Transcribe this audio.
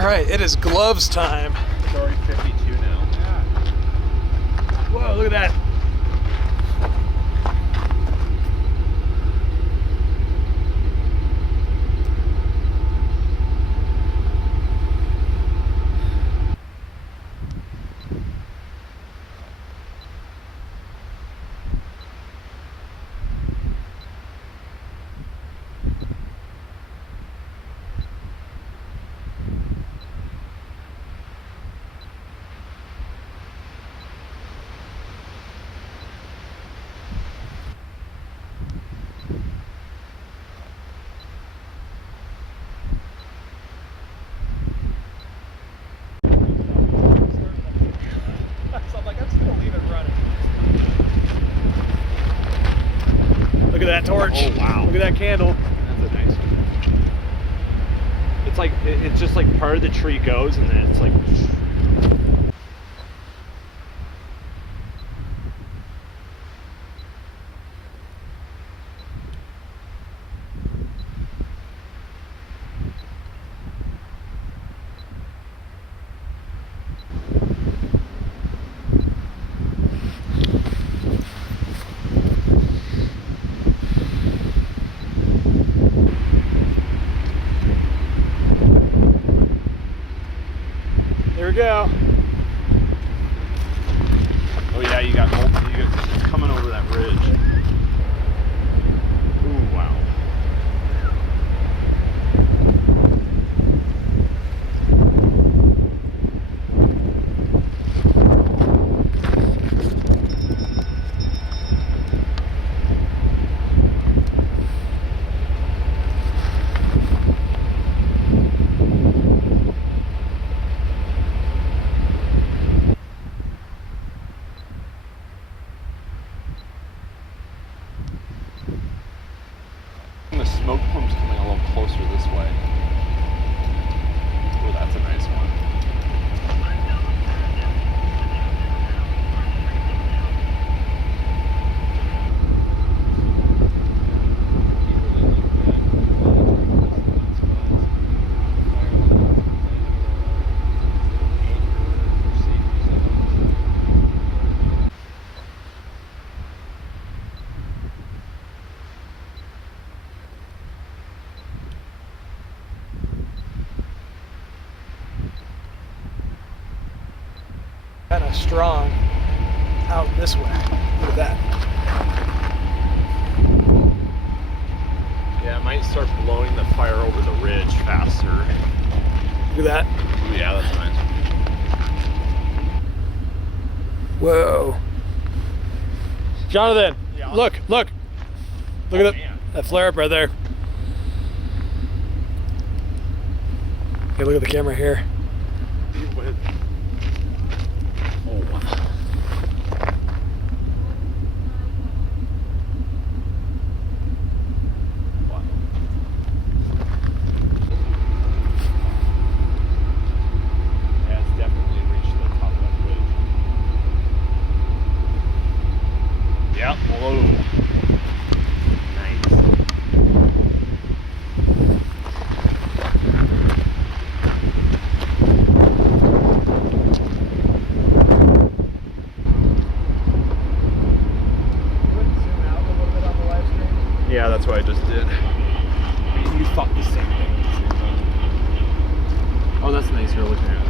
All right, it is gloves time. It's already 52 now. Whoa, look at that. Look at that torch. Oh, wow. Look at that candle. That's a nice one. It's like, it's just like part of the tree goes and then it's like... Here we go. Oh yeah, you got it's coming over that ridge. Ooh, wow. The smoke plume's coming a little closer this way. Oh, that's a nice one. Kind of strong out this way. Look at that. Yeah, it might start blowing the fire over the ridge faster. Look at that. Ooh, yeah, that's nice. Whoa. Jonathan, Yeah. look. Look Oh, at man. that flare up right there. Hey, look at the camera here. Oh, wow. Wow. Yeah, it's definitely reached the top of that ridge. Yep, whoa. Nice. Yeah, that's what I just did. You thought the same thing. Oh, that's nice. You're looking at it.